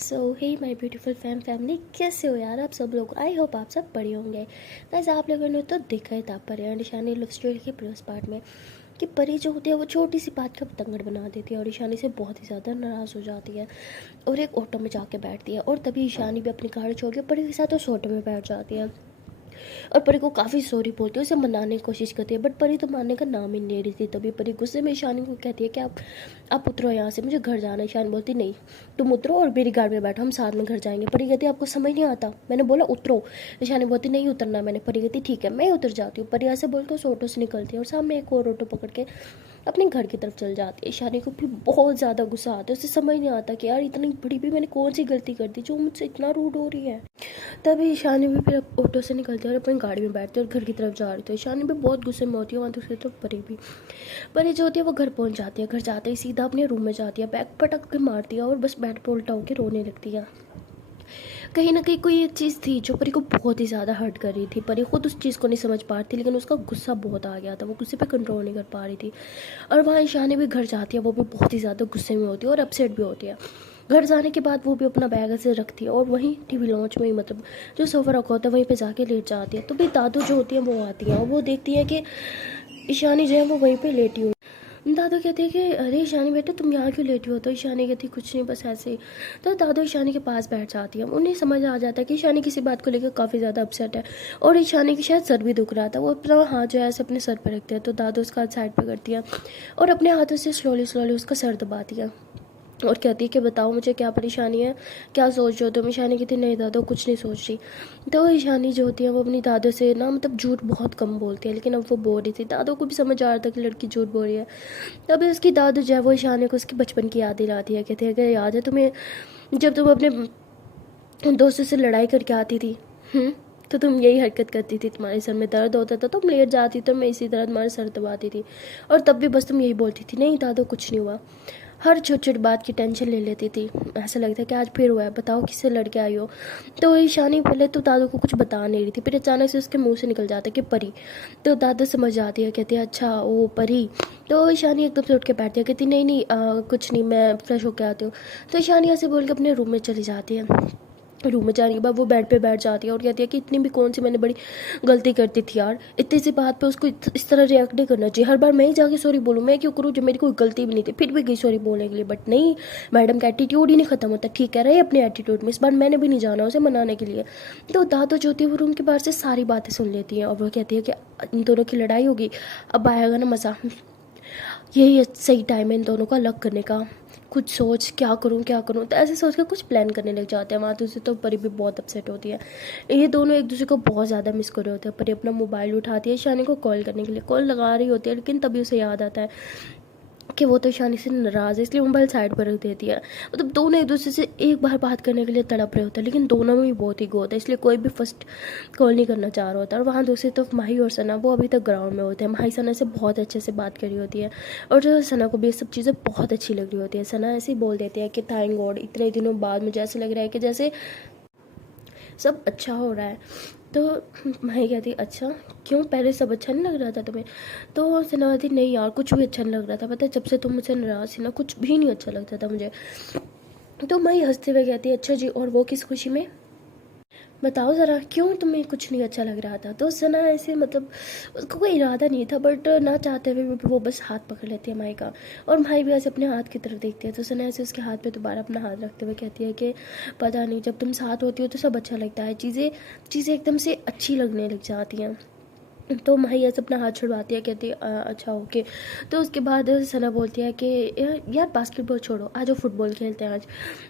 So hey my beautiful family, कैसे हो यार आप सब लोग। आई होप आप सब बढ़िया होंगे। वैसे आप लोगों ने तो देखा ही था परी और ईशानी लव स्टोरी के फर्स्ट पार्ट में कि परी जो होती है वो छोटी सी बात का पतंगड़ बना देती है और ईशानी से बहुत ही ज़्यादा नाराज़ हो जाती है और एक ऑटो में जाके बैठती है। और तभी ईशानी भी अपनी गाड़ी छोड़ के परी के साथ उस ऑटो में बैठ जाती है और परी को काफ़ी सॉरी बोलती है, उसे मनाने की कोशिश करती है, बट परी तो मानने का नाम ही नहीं ले रही थी। तभी परी गुस्से में ईशानी को कहती है कि आप उतरो यहाँ से, मुझे घर जाना है। ईशानी बोलती नहीं, तुम उतरो और मेरी गाड़ी में बैठो, हम साथ में घर जाएंगे। परी कहती है आपको समझ नहीं आता, मैंने बोला उतरो। ईशानी बोलती नहीं उतरना मैंने। परी कहती ठीक है मैं उतर जाती हूँ। परी ऐसे बोल के उस ऑटो से निकलती है और सामने एक और ऑटो पकड़ के अपने घर की तरफ चल जाती है। ईशानी को भी बहुत ज़्यादा गुस्सा आता है, उसे समझ नहीं आता कि यार इतनी बड़ी भी मैंने कौन सी गलती कर दी जो मुझसे इतना रूड हो रही है। तभी ईशानी भी फिर ऑटो से निकलती है और अपनी गाड़ी में बैठती है और घर की तरफ जा रही थी। ईशानी भी बहुत गुस्से में होती है। वहाँ दूसरी तरफ परी भी, परी जो होती है वो घर पहुँच जाती है। घर जाते ही सीधा अपने रूम में जाती है, बैग पटक के मारती है और बस बेड पर उल्टा होकर रोने लगती है। कहीं ना कहीं कोई एक चीज़ थी जो परी को बहुत ही ज़्यादा हर्ट कर रही थी। परी खुद उस चीज़ को नहीं समझ पा रही थी, लेकिन उसका गुस्सा बहुत आ गया था, वो गुस्से पे कंट्रोल नहीं कर पा रही थी। और वहाँ ईशानी भी घर जाती है, वो भी बहुत ही ज़्यादा गुस्से में होती है और अपसेट भी होती है। घर जाने के बाद वो भी अपना बैग ऐसे रखती है और वहीं टीवी लॉन्च में ही, मतलब जो सोफ़ा रखा होता है वहीं पे जाके लेट जाती है। तो भी दादू जो होती है वो आती है और वो देखती है कि ईशानी जो है वो वहीं पे लेटी हुई। दादू कहते हैं कि अरे ईशानी बेटा तुम यहाँ क्यों लेटी हो। तो ईशानी कहती कुछ नहीं बस ऐसे ही। तो दादू ईशानी के पास बैठ जाती है। उन्हें समझ आ जाता है कि ईशानी किसी बात को लेकर काफ़ी ज़्यादा अपसेट है और ईशानी की शायद सर भी दुख रहा था। वो अपना हाथ जो है ऐसे अपने सर पर रखते हैं। तो दादू उसका हाथ साइड पर करती है और अपने हाथों से स्लोली स्लोली उसका सर दबाती है और कहती है कि बताओ मुझे क्या परेशानी है, क्या सोच रहे हो तुम। ईशानी कहती नहीं दादू कुछ नहीं सोच रही। तो ईशानी जो होती है वो अपनी दादू से ना मतलब झूठ बहुत कम बोलती है, लेकिन अब वो बोल रही थी। दादू को भी समझ आ रहा था कि लड़की झूठ बोल रही है। तभी उसकी दादू जो है वो ईशानी को उसकी बचपन की याद दिलाती है। कहती है कि याद है तुम्हें जब तुम अपने दोस्तों से लड़ाई करके आती थी, तो तुम यही हरकत करती थी। तुम्हारे सर में दर्द होता था, तुम लेट जाती तो मैं इसी तरह तुम्हारे सर दबाती थी और तब भी बस तुम यही बोलती थी नहीं दादू कुछ नहीं हुआ। हर छोटी छोटी बात की टेंशन ले लेती थी। ऐसा लगता है कि आज फिर हुआ है, बताओ किससे लड़के आई हो। तो ईशानी पहले तो दादू को कुछ बता नहीं रही थी, फिर अचानक से उसके मुंह से निकल जाता है कि परी। तो दादू समझ जाती है, कहती है अच्छा ओ परी। तो ईशानी एकदम से उठ के बैठती है, कहती नहीं नहीं कुछ नहीं मैं फ्रेश होके आती हूँ। तो ईशानी ऐसे बोल के अपने रूम में चली जाती है। रूम में जाने के बाद वो बेड पे बैठ जाती है और कहती है कि इतनी भी कौन सी मैंने बड़ी गलती करती थी यार, इतनी सी बात पे उसको इस तरह रिएक्ट नहीं करना चाहिए। हर बार मैं ही जाके सॉरी बोलूँ, मैं क्यों करूँ जब मेरी कोई गलती भी नहीं थी। फिर भी गई सॉरी बोलने के लिए, बट नहीं मैडम का एटीट्यूड ही नहीं खत्म होता। ठीक है रहे अपने एटीट्यूड में, इस बार मैंने भी नहीं जाना उसे मनाने के लिए। तो दादू जो होती है वो रूम के बाहर से सारी बातें सुन लेती है और वो कहती है कि इन दोनों की लड़ाई होगी, अब आएगा ना मज़ा। यही सही टाइम है इन दोनों को अलग करने का। कुछ सोच क्या करूं क्या करूं, तो ऐसे सोच कर कुछ प्लान करने लग जाते हैं। वहाँ दूसरी तो परी भी बहुत अपसेट होती है। ये दोनों एक दूसरे को बहुत ज़्यादा मिस कर रहे होते हैं। परी अपना मोबाइल उठाती है ईशानी को कॉल करने के लिए, कॉल लगा रही होती है, लेकिन तभी उसे याद आता है कि वो तो ईशानी से नाराज़ है, इसलिए मोबाइल साइड पर रख देती है। मतलब दोनों एक दूसरे से एक बार बात करने के लिए तड़प रहे होते हैं, लेकिन दोनों में भी बहुत ही गोद है, इसलिए कोई भी फर्स्ट कॉल नहीं करना चाह रहा होता। और वहाँ दूसरी तरफ माही और सना वो अभी तक ग्राउंड में होते हैं। माही सना से बहुत अच्छे से बात करी होती है और जो सना को भी ये सब चीज़ें बहुत अच्छी लग रही होती है। सना ऐसे ही बोल देती है कि थैंक गॉड इतने दिनों बाद मुझे ऐसा लग रहा है कि जैसे सब अच्छा हो रहा है। तो मैं कहती अच्छा क्यों, पहले सब अच्छा नहीं लग रहा था तुम्हें। तो सनावती नहीं यार कुछ भी अच्छा नहीं लग रहा था, पता है जब से तुम मुझसे नाराज़ थी ना कुछ भी नहीं अच्छा लगता था मुझे। तो मैं हंसते हुए कहती अच्छा जी और वो किस खुशी में, बताओ ज़रा क्यों तुम्हें कुछ नहीं अच्छा लग रहा था। तो सना ऐसे मतलब उसको कोई इरादा नहीं था, बट ना चाहते हुए भी वो बस हाथ पकड़ लेती है माई का और माई भी ऐसे अपने हाथ की तरफ देखती है। तो सना ऐसे उसके हाथ पे दोबारा अपना हाथ रखते हुए कहती है कि पता नहीं जब तुम साथ होती हो तो सब अच्छा लगता है, चीज़ें चीज़ें एकदम से अच्छी लगने लग जाती हैं। तो माही ऐसे अपना हाथ छुड़वाती है, कहती है अच्छा ओके। तो उसके बाद सना बोलती है कि यार बास्केटबॉल छोड़ो आज फुटबॉल खेलते हैं आज।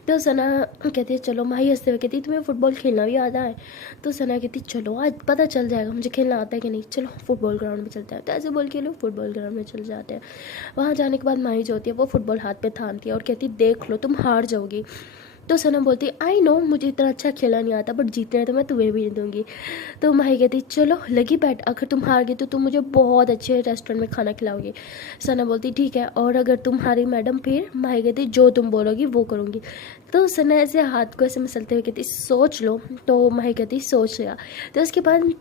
तो सना कहती है चलो। माही हंसते हुए कहती है तुम्हें फुटबॉल खेलना भी आता है। तो सना कहती चलो आज पता चल जाएगा मुझे खेलना आता है कि नहीं, चलो फुटबॉल ग्राउंड में चलते हैं। तो ऐसे बोल के लोग फुटबॉल ग्राउंड में चले जाते हैं। वहाँ जाने के बाद माही जो होती है वो फुटबॉल हाथ पे थामती है और कहती देख लो तुम हार जाओगी। तो सनम बोलती आई नो मुझे इतना अच्छा खेला नहीं आता, बट जीतना है तो मैं तुम्हें भी नहीं दूंगी। तो माही कहती चलो लगी बैठ, अगर तुम हार गई तो तुम मुझे बहुत अच्छे रेस्टोरेंट में खाना खिलाओगी। सना बोलती ठीक है, और अगर तुम हारी मैडम फिर। माही कहती जो तुम बोलोगी वो करूँगी। तो सना ऐसे हाथ को ऐसे मसलते हुए कहती सोच लो। तो माही कहती सोच लिया। तो उसके बाद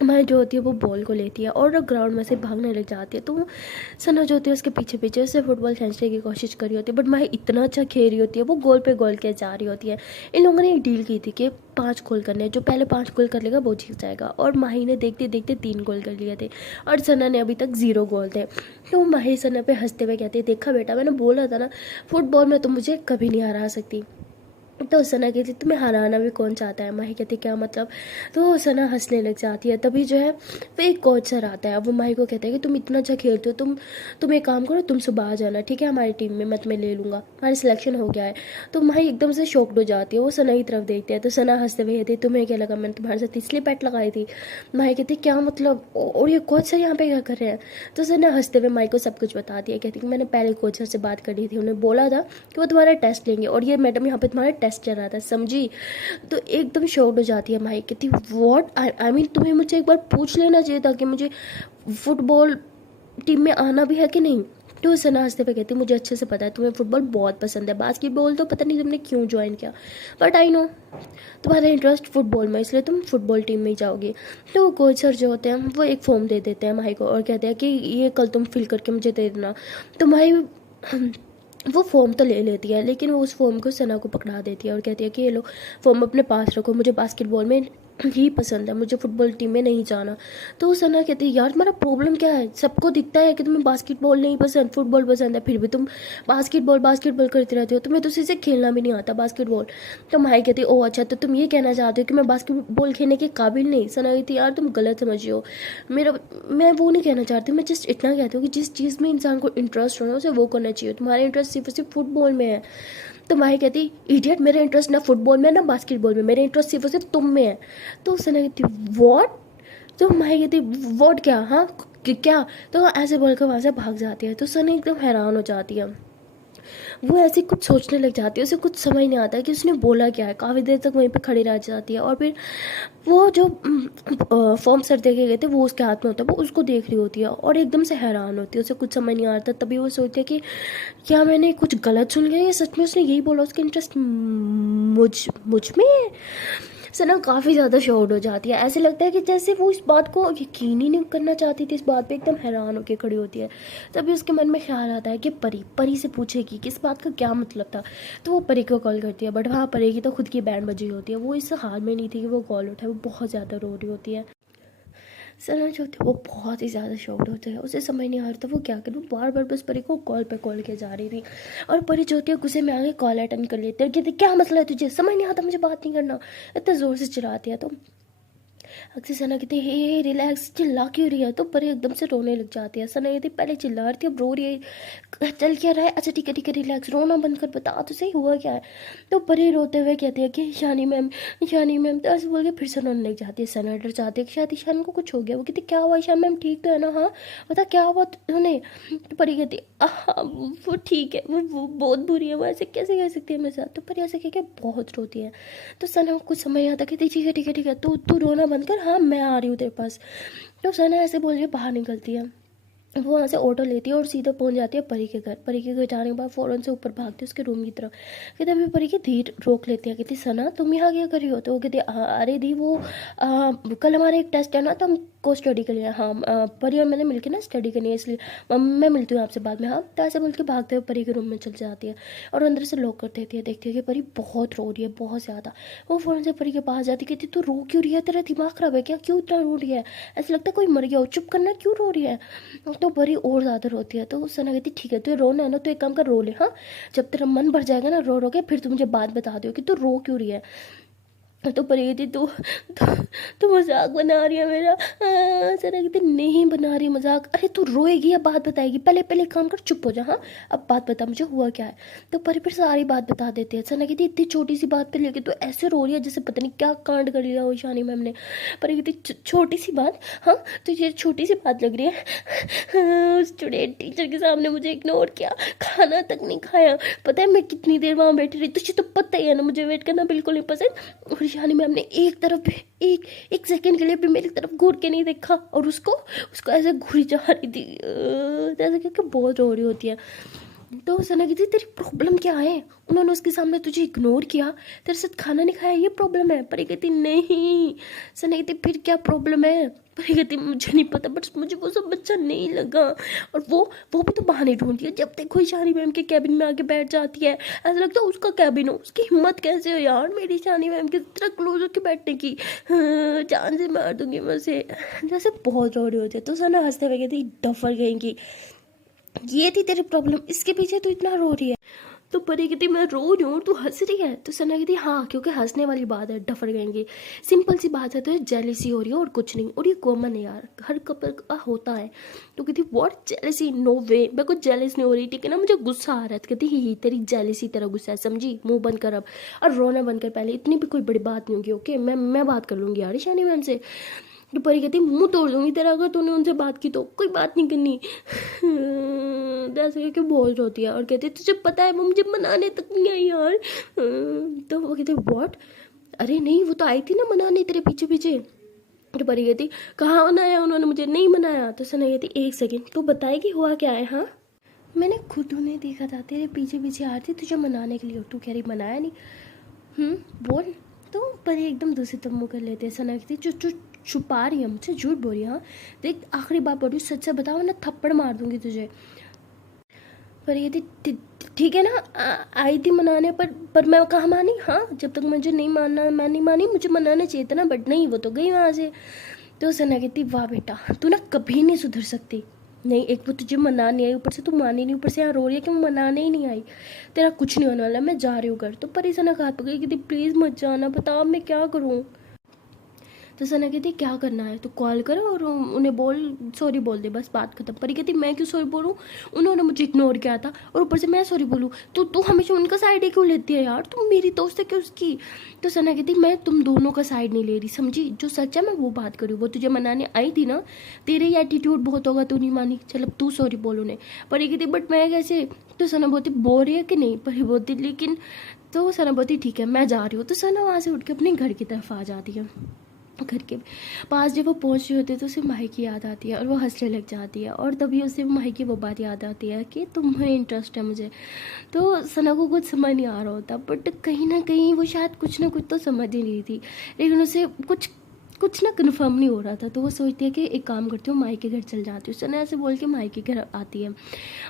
माही जो होती है वो बॉल को लेती है और ग्राउंड में से भागने लग जाती है। तो सना जो होती है उसके पीछे पीछे उससे फुटबॉल खींचने की कोशिश कर रही होती है, बट माही इतना अच्छा खेल रही होती है, वो गोल पे गोल के जा रही होती है। इन लोगों ने एक डील की थी कि 5 गोल करने हैं, जो पहले 5 गोल कर लेगा वो जीत जाएगा, और माही ने देखते देखते 3 गोल कर लिए थे और सना ने अभी तक 0 गोल थे। तो माही सना पे हंसते हुए कहती है, देखा बेटा, मैंने बोला था ना, फुटबॉल में तुम मुझे कभी नहीं हरा सकती। तो सना कहती, तुम्हें हराना भी कौन चाहता है। माही कहती, क्या मतलब। तो सना हंसने लग जाती है। तभी जो है वो एक कोच सर आता है, वो माही को कहता है कि तुम इतना अच्छा खेलते हो, तुम एक काम करो, तुम सुबह आ जाना, ठीक है, हमारी टीम में, मैं तुम्हें ले लूँगा, हमारी सिलेक्शन हो गया है। तो माही एकदम से शॉक्ड हो जाती है, वो सना की तरफ देखती है। तो सना हंसते हुए कहती है, तुम्हें क्या लगा मैंने तुम्हारे साथ इसलिए बैट लगाई थी। माही कहती, क्या मतलब, और ये कोच सर यहाँ पे क्या कर रहे हैं। तो सना हंसते हुए माही को सब कुछ बता दिया, कहती कि मैंने पहले कोच सर से बात करी थी, उन्हें बोला था कि वो तुम्हारा टेस्ट लेंगे, और ये मैडम यहाँ पे तुम्हारा टेस्ट चल रहा था, समझी। तो एकदम शॉक्ड हो जाती है माही, कहती व्हाट, आई मीन तुम्हें मुझे एक बार पूछ लेना चाहिए था कि मुझे फुटबॉल टीम में आना भी है कि नहीं। तो सना हंसते हुए कहती, मुझे अच्छे से पता है तुम्हें फुटबॉल बहुत पसंद है, बास्केटबॉल तो पता नहीं तुमने क्यों ज्वाइन किया, बट आई नो तुम्हारा इंटरेस्ट फुटबॉल में, इसलिए तुम फुटबॉल टीम में ही जाओगी। तो कोच सर जो होते हैं वो एक फॉर्म दे देते हैं माही को और कहते हैं कि ये कल तुम फिल करके मुझे दे देना। तो माही वो फॉर्म तो ले लेती है, लेकिन वो उस फॉर्म को सना को पकड़ा देती है और कहती है कि ये लो फॉर्म अपने पास रखो, मुझे बास्केटबॉल में ही पसंद है, मुझे फुटबॉल टीम में नहीं जाना। तो सना कहती है, यार तुम्हारा प्रॉब्लम क्या है, सबको दिखता है कि तुम्हें बास्केटबॉल नहीं पसंद, फुटबॉल पसंद है, फिर भी तुम बास्केटबॉल बास्केटबॉल करते रहते हो, तुम्हें तो उसी से खेलना भी नहीं आता बास्केटबॉल। तो माही कहती है, ओ अच्छा, तो तुम ये कहना चाहते हो कि मैं बास्केटबॉल खेलने के काबिल नहीं। सना कहती है, यार तुम गलत समझ रही हो, मेरा मैं वो नहीं कहना चाहती, मैं जस्ट इतना कहती हूँ कि जिस चीज़ में इंसान को इंटरेस्ट हो ना उसे वो करना चाहिए, तुम्हारा इंटरेस्ट सिर्फ और सिर्फ फुटबॉल में है। तो माही कहती, इडियट, मेरा इंटरेस्ट ना फुटबॉल में ना बास्केटबॉल में, मेरा इंटरेस्ट सिर्फ और सिर्फ तुम में है। तो सना कहती, वॉट। तो माही कहती, वॉट क्या, हाँ क्या। तो ऐसे बोलकर वहाँ से भाग जाती है। तो सना एकदम हैरान हो जाती है, वो ऐसे कुछ सोचने लग जाती है, उसे कुछ समझ नहीं आता है कि उसने बोला क्या है। काफ़ी देर तक वहीं पे खड़ी रह जाती है और फिर वो जो फॉर्म सर देखे गए थे वो उसके हाथ में होता है, वो उसको देख रही होती है और एकदम से हैरान होती है, उसे कुछ समझ नहीं आता। तभी वो सोचती है कि क्या मैंने कुछ गलत सुन लिया या सच में उसने यही बोला, उसका इंटरेस्ट मुझ मुझ में है। सना काफ़ी ज़्यादा शॉक्ड हो जाती है, ऐसे लगता है कि जैसे वो इस बात को यकीन ही नहीं करना चाहती थी, इस बात पे एकदम हैरान होकर खड़ी होती है। तभी उसके मन में ख्याल आता है कि परी परी से पूछेगी कि इस बात का क्या मतलब था। तो वो परी को कॉल करती है, बट वहाँ परी की तो खुद की बैंड बजी होती है, वो इस हाल में नहीं थी कि वो कॉल उठाए, वो बहुत ज़्यादा रो रही होती है। सना जो होती है वो बहुत ही ज़्यादा शॉक्ड होते हैं, उसे समझ नहीं आ रहा था वो क्या करे, वो बार बार बस परी को कॉल पे कॉल किए जा रही थी। और परी जो होती है गुस्से में आगे कॉल अटेंड कर लेती है, कहती क्या मसला है तुझे, समझ नहीं आता, मुझे बात नहीं करना, इतना ज़ोर से चिल्लाती है। तो अक्सर सना कहती है, हे रिलैक्स, चिल्ला क्यों रही है। तो परी एकदम से रोने लग जाती है। सना कहती, पहले चिल्ला रही थी अब रो रही है, चल क्या रहा है, अच्छा ठीक है रिलैक्स, रोना बंद कर, बता तो सही हुआ क्या है। तो परी रोते हुए कहती है कि शानी मैम, तो ऐसे बोल के फिर से रोने लग जाती है। सना डर जाती है कि शायद ईशान को कुछ हो गया। वो कहती, क्या हुआ ईशान मैम, ठीक तो है ना, हाँ बता क्या हुआ उन्हें। तो परी कहती, हाँ वो ठीक है, वो बहुत बुरी है, वो ऐसे कैसे कह सकती है मेरे साथ। तो परी ऐसे कह के बहुत रोती है। तो सना को कुछ समझ नहीं आता, कहती ठीक है तू रोना बंद कर, हाँ मैं आ रही हूँ तेरे पास। तो सना ऐसे बोल के बाहर निकलती है, वो वहाँ से ऑटो लेती है और सीधा पहुँच जाती है परी के घर। परी के घर जाने के बाद फ़ौरन से ऊपर भागती है उसके रूम की तरफ। कहते अभी परी की धीर रोक लेती है, कहती सना तुम यहाँ क्या कर रही हो। तो वो कहती अरे दी वो कल हमारा एक टेस्ट है ना, तो हमको स्टडी कर लिया, हाँ परी और मैंने मिलकर ना स्टडी करनी है, इसलिए मैं मिलती हूँ आपसे बाद में। हाँ तो ऐसे बोल के भागते हुए परी के रूम में चल जाती है और अंदर से लॉक कर देती है। देखती है कि परी बहुत रो रही है, बहुत ज़्यादा। वो फ़ौरन से परी के पास जाती, कहती तू रो क्यों रही है, तेरा दिमाग ख़राब है क्या, क्यों इतना रो रही है, ऐसा लगता है कोई मर गया हो, चुप करना, क्यों रो रही है। तो परी और ज़्यादा रोती है। तो सना कहती ठीक है, तो रोना है ना, तो एक काम कर रो ले, हाँ जब तेरा मन भर जाएगा ना रो के, फिर तू मुझे बात बता दो कि तू रो क्यों रही है। तो परी कहती तू मजाक बना रही है मेरा। सना कहती नहीं बना रही मजाक, अरे तू रोएगी या बात बताएगी, पहले काम कर, चुप हो जा, हाँ अब बात बता मुझे हुआ क्या है। तो परी फिर सारी बात बता देती है। सना कहती इतनी छोटी सी बात पे लेके तो ऐसे रो रही है जैसे पता नहीं क्या कांड कर लिया हो ईशानी मैम ने। परी कहती छोटी सी बात, हाँ तो ये छोटी सी बात लग रही है, स्टूडेंट टीचर के सामने मुझे इग्नोर किया, खाना तक नहीं खाया, पता है मैं कितनी देर वहाँ बैठी रही, तुझे तो पता ही है ना मुझे वेट करना बिल्कुल नहीं पसंद। और ईशानी मैम ने एक तरफ भी एक सेकंड के लिए भी मेरी तरफ घूर के नहीं देखा और उसको ऐसे घूरी जा रही थी, ऐसे करके बहुत रो रही होती है। तो सना कहती तेरी प्रॉब्लम क्या है, उन्होंने उसके सामने तुझे इग्नोर किया, तेरे साथ खाना नहीं खाया, ये प्रॉब्लम है। परी कहती नहीं। सना कहती फिर क्या प्रॉब्लम है। परी कहती मुझे नहीं पता, बट मुझे वो सब बच्चा नहीं लगा। और वो भी तो बहाने ढूंढती है, जब देखो ईशानी मैम के कैबिन में आके बैठ जाती है, ऐसा लगता है उसका कैबिन हो। उसकी हिम्मत कैसे हो यार मेरी ईशानी मैम के इतना क्लोज होकर बैठने की। हाँ, जान से मार दूंगी मैं उसे। जैसे बहुत रो रही होती है। तो सना हंसते हुए कहती डफर गएंगी, ये थी तेरी प्रॉब्लम, इसके पीछे तू इतना रो रही है। तो परी कहती मैं रो रही हूँ, तू हंस रही है। तो सना कहती हाँ क्योंकि हंसने वाली बात है, डफर गएंगे, सिंपल सी बात है। तो ये जेलिसी हो रही है और कुछ नहीं, और ये कॉमन है यार, हर कपल का होता है। तो कहती व्हाट जेलिसी, नो वे, मैं कुछ जेलिस नहीं हो रही, ठीक है ना, मुझे गुस्सा आ रहा है। तो कहती ही तेरी जेलिसी तेरा गुस्सा है, समझी, मुंह बंद कर अब, और रोना बंद कर पहले, इतनी भी कोई बड़ी बात नहीं होगी, ओके, मैं बात कर लूँगी यार ईशानी मैम से। तो परी कहती मुंह तोड़ दूंगी तेरा अगर तूने उनसे बात की तो, कोई बात नहीं करनी। ऐसे करके बोल होती है और कहती तुझे पता है वो मुझे मनाने तक नहीं आई यार। तो वो कहते व्हाट, अरे नहीं वो तो आई थी ना मनाने तेरे पीछे पीछे। तो परी कहती कहाँ मनाया उन्होंने, मुझे नहीं मनाया। तो सना कहती एक सेकेंड, तू बताएगी हुआ क्या है। हाँ मैंने खुद उन्हें देखा था, तेरे पीछे पीछे आ रही थी तुझे मनाने के लिए, तू कह रही मनाया नहीं। बोल। तो परी एकदम दूसरी तरफ मुँह कर लेते हैं। सना कहती जो छुपा रही है मुझसे, झूठ बोल रही है। हाँ देख आखिरी बात बोल रही हूँ, सच से बताओ ना थप्पड़ मार दूंगी तुझे। पर ये थी ठीक है ना, आई थी मनाने, पर मैं कहाँ मानी। हाँ जब तक मुझे नहीं मानना मैं नहीं मानी, मुझे मनाना चाहिए था ना, बट नहीं वो तो गई वहाँ से। तो सना कहती वाह बेटा तू ना कभी नहीं सुधर सकती। नहीं एक वो तुझे मनाने आई, ऊपर से तू मानी नहीं, ऊपर से यहाँ रो रही है कि मैं मनाने ही नहीं आई, तेरा कुछ नहीं होने वाला, मैं जा रही हूँ घर। तो परी सना हाथ पकड़ी कहती प्लीज़ मत जाना, बताओ मैं क्या करूँ। तो सना कहती क्या करना है, तो कॉल करो और उन्हें बोल सॉरी बोल दे, बस बात खत्म। परी कहती मैं क्यों सॉरी बोलूँ, उन्होंने मुझे इग्नोर किया था और ऊपर से मैं सॉरी बोलूँ, तो तू हमेशा उनका साइड ही क्यों लेती है यार, तुम मेरी दोस्त है क्या उसकी। तो सना कहती मैं तुम दोनों का साइड नहीं ले रही, समझी, जो सच है मैं वो बात करूँ, वो तुझे मनाने आई थी ना, तेरे ही एटीट्यूड बहुत होगा, तू नहीं मानी, चल अब तू सॉरी बोल उन्हें। परी कहती बट मैं कैसे। तो सना बोलती बोल रही है कि नहीं, परी बोलती लेकिन। तो सना बोलती ठीक है मैं जा रही हूँ। तो सना वहाँ से उठ के अपने घर की तरफ आ जाती है। घर के पास जब वो पहुंच रही होती है तो उसे माही की याद आती है और वो हंसने लग जाती है, और तभी उसे माही की वो बात याद आती है कि तुम्हें इंटरेस्ट है मुझे। तो सना को कुछ समझ नहीं आ रहा होता, बट कहीं ना कहीं वो शायद कुछ ना कुछ तो समझ ही नहीं थी, लेकिन उसे कुछ कुछ ना कन्फर्म नहीं हो रहा था। तो वो सोचती है कि एक काम करती हूँ माई के घर चल जाती हूँ। सना ऐसे बोल के माई के घर आती है।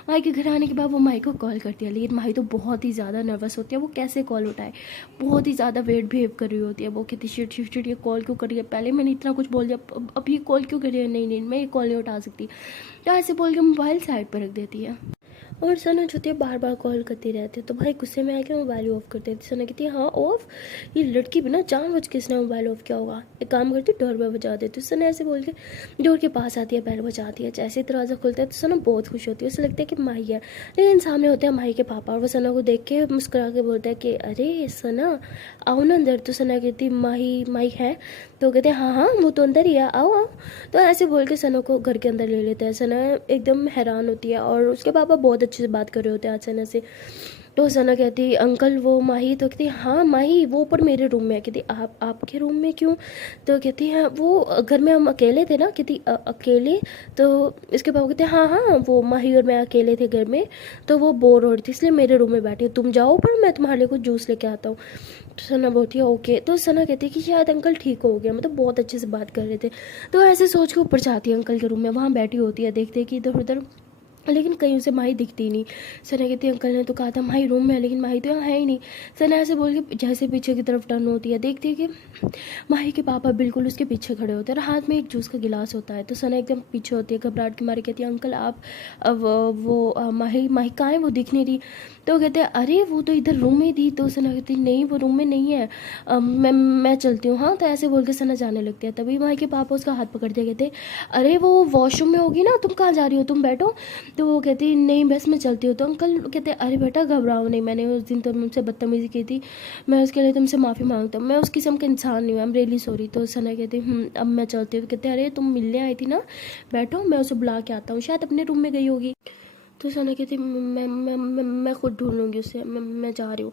माई के घर आने के बाद वो माई को कॉल करती है, लेकिन माई तो बहुत ही ज़्यादा नर्वस होती है, वो कैसे कॉल उठाए, बहुत ही ज़्यादा वेट बिहेव कर रही होती है। वो कहती शिट शिट शिट ये कॉल क्यों कर रही है, पहले मैंने इतना कुछ बोल दिया, अब ये कॉल क्यों कर रही है, नहीं नहीं मैं ये कॉल नहीं उठा सकती। तो ऐसे बोल के मोबाइल साइड पर रख देती है। और सना जो होती है बार बार कॉल करती रहती है। तो भाई गुस्से में आके मोबाइल ऑफ कर देती है। सना कहती है हाँ ऑफ, ये लड़की बिना जानबूझ के इसने मोबाइल ऑफ किया होगा, एक काम करती है डोर बेल बजा देती है। सना ऐसे बोल के डोर के पास आती है, बेल बजाती है, जैसे दरवाज़ा खुलता है तो सना बहुत खुश होती है, उसे लगता है कि माही है, लेकिन सामने होते हैं माही के पापा, और वो सना को देख के मुस्कुरा के बोलता है कि अरे सना आओ ना अंदर। तो सना कहती माही माही है, तो कहते हैं हाँ हाँ वो तो अंदर ही है, आओ आओ। तो ऐसे बोल के सना को घर के अंदर ले लेते हैं। सना एकदम हैरान होती है और उसके पापा बहुत अच्छे से बात कर रहे होते हैं आज सना से। तो सना कहती अंकल वो माही, तो कहती हाँ माही वो ऊपर मेरे रूम में है। कहती आप आपके रूम में क्यों। तो कहती है वो घर में हम अकेले थे ना। कहती अकेले। तो इसके पापा कहते हाँ हाँ वो माही और मैं अकेले थे घर में, तो वो बोर हो रही थी इसलिए मेरे रूम में बैठी, तुम जाओ पर मैं तुम्हारे लिए कुछ जूस लेके आता हूँ। तो सना बोलती है ओके। तो सना कहती है कि शायद अंकल ठीक हो गया, मतलब बहुत अच्छे से बात कर रहे थे। तो ऐसे सोच के ऊपर जाती है अंकल के रूम में, वहाँ बैठी होती है, देखते कि इधर उधर, लेकिन कहीं उसे माही दिखती नहीं। सना कहती है अंकल ने तो कहा था माही रूम में है, लेकिन माही तो यहाँ है ही नहीं। सना ऐसे बोल के जैसे पीछे की तरफ टर्न होती है, देखती है कि माही के पापा बिल्कुल उसके पीछे खड़े होते हैं और हाथ में एक जूस का गिलास होता है। तो सना एकदम पीछे होती है, घबराहट के मारे कहती है अंकल आप माही माही कहाँ है, वो दिख नहीं रही। तो कहते हैं अरे वो तो इधर रूम में थी। तो सना कहती नहीं वो रूम में नहीं है, मैं चलती हूँ। हाँ तो ऐसे बोल के सना जाने लगती है। तभी माही के पापा उसका हाथ पकड़ दिया, कहते अरे वो वॉशरूम में होगी ना, तुम कहाँ जा रही हो, तुम बैठो। तो वो कहती नहीं बस मैं चलती हूँ। तो अंकल कहते अरे बेटा घबराओ नहीं, मैंने उस दिन तुमसे बदतमीजी की थी, मैं उसके लिए तुमसे माफ़ी मांगता हूँ, मैं उस किस्म का इंसान नहीं हूँ, आई एम रियली सॉरी। तो सना कहती अब मैं चलती हूँ। कहते अरे तुम मिलने आई थी ना, बैठो मैं उसे बुला के आता हूँ, शायद अपने रूम में गई होगी। तो सना कहती मैं खुद ढूंढ लूँगी उससे, मैं जा रही हूँ।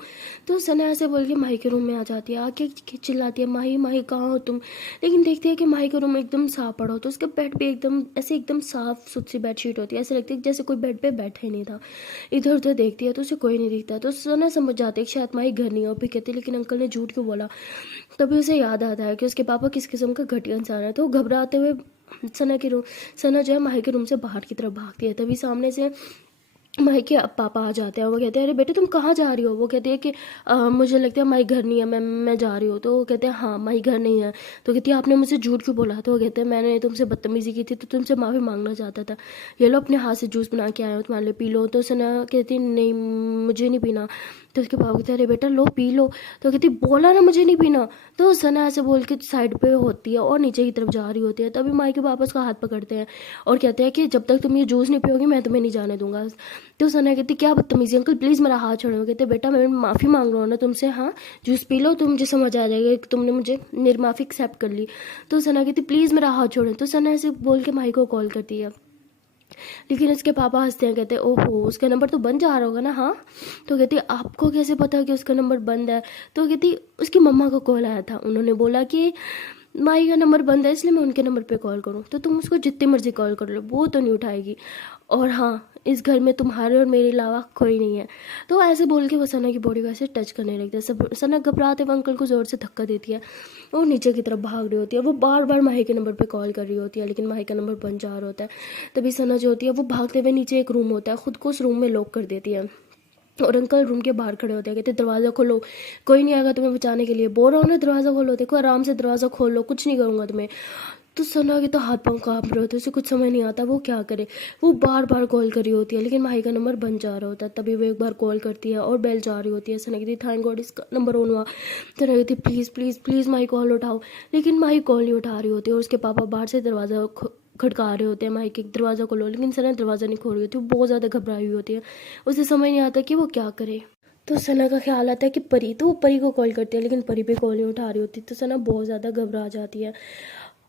तो सना ऐसे बोल के माही के रूम में आ जाती है, आके चिल्लाती है, माही माही कहाँ हो तुम। लेकिन देखती है कि माही का रूम एकदम साफ पड़ा हो, तो उसका बेड भी एकदम ऐसे एकदम साफ सुथरी बेडशीट होती है, ऐसे लगती है जैसे कोई बेड पे बैठा ही नहीं था। इधर उधर देखती है तो उसे कोई नहीं दिखता। तो सना समझ जाती है कि शायद माही घर नहीं है। और भी कहती है लेकिन अंकल ने झूठ क्यों बोला। तभी उसे याद आता है कि उसके पापा किस किस्म का घटिया इंसान है। तो घबराते हुए सना जो है माही के रूम से बाहर की तरफ भागती है। तभी सामने से माही के पापा आ जाते हैं। वो कहते हैं अरे बेटे तुम कहाँ जा रही हो। वो कहती है कि मुझे लगता है माही घर नहीं है, मैं जा रही हूँ। तो वो कहते हैं हाँ माही घर नहीं है। तो कहती है आपने मुझे झूठ क्यों बोला। तो वो कहते हैं मैंने तुमसे बदतमीजी की थी तो तुमसे माफ़ी मांगना चाहता था, ये लो अपने हाथ से जूस बना के आया हो, तुम्हारे लिए पी लो। तो सना कहती नहीं मुझे नहीं पीना। तो उसके पापा कहते हैं अरे बेटा लो पी लो। तो कहती बोला ना मुझे नहीं पीना। तो सना ऐसे बोल के साइड पे होती है और नीचे की तरफ जा रही होती है। तभी माई के पापा उसका हाथ पकड़ते हैं और कहते हैं कि जब तक तुम ये जूस नहीं पियोगी मैं तुम्हें नहीं जाने दूंगा। तो सना कहती क्या बदतमीजी अंकल प्लीज़ मेरा हाथ छोड़ो। कहते बेटा मैं माफ़ी मांग रहा हूँ ना तुमसे, हाँ जूस पी लो तो मुझे समझ आ जाएगा कि तुमने मुझे मेरी माफ़ी एक्सेप्ट कर ली। तो सना कहती प्लीज़ मेरा हाथ छोड़ो। तो सना ऐसे बोल के माई को कॉल करती है। लेकिन उसके पापा हंसते हैं, कहते हैं ओहो उसका नंबर तो बंद जा रहा होगा ना। हाँ तो कहती आपको कैसे पता कि उसका नंबर बंद है। तो कहती उसकी मम्मा को कॉल आया था, उन्होंने बोला कि माई का नंबर बंद है इसलिए मैं उनके नंबर पे कॉल करूँ। तो तुम उसको जितनी मर्जी कॉल कर लो वो तो नहीं उठाएगी। और हाँ इस घर में तुम्हारे और मेरे अलावा कोई नहीं है। तो ऐसे बोल के वो सना की बॉडी को ऐसे टच करने लगता है। सब सना घबराते हुए अंकल को ज़ोर से धक्का देती है और नीचे की तरफ भाग रही होती है। वो बार बार माही के नंबर पे कॉल कर रही होती है लेकिन माही का नंबर बंद जा रहा होता है। तभी सना जो होती है वो भागते हुए नीचे एक रूम होता है, खुद को उस रूम में लॉक कर देती है। और अंकल रूम के बाहर खड़े होते हैं, कहते दरवाज़ा खोलो कोई नहीं आएगा तुम्हें बचाने के लिए। बोल रहा हूँ ना दरवाज़ा खोलो, देखो आराम से दरवाज़ा खोल लो कुछ नहीं करूँगा तुम्हें। तो सना के तो हाथ पाँव काँप रहे होते, उसे कुछ समझ नहीं आता वो क्या करे। वो बार बार कॉल कर रही होती है लेकिन माही का नंबर बंद जा रहा होता है। तभी वो एक बार कॉल करती है और बेल जा रही होती है। सना कहती थैंक गॉड इसका नंबर ऑन हुआ। सना कहती please please please Mahi call उठाओ। लेकिन माही कॉल नहीं उठा रही होती और उसके पापा बाहर से दरवाज़ा खड़का रहे होते हैं माही के दरवाज़ा खोलो। लेकिन सना दरवाज़ा नहीं खोल रही होती, वो बहुत ज़्यादा घबराई हुई होती है, उसे समझ नहीं आता कि वो क्या करे। तो सना का ख्याल आता है कि परी, तो वो परी को कॉल करती है लेकिन परी पे कॉल नहीं उठा रही होती। तो सना बहुत ज़्यादा घबरा जाती है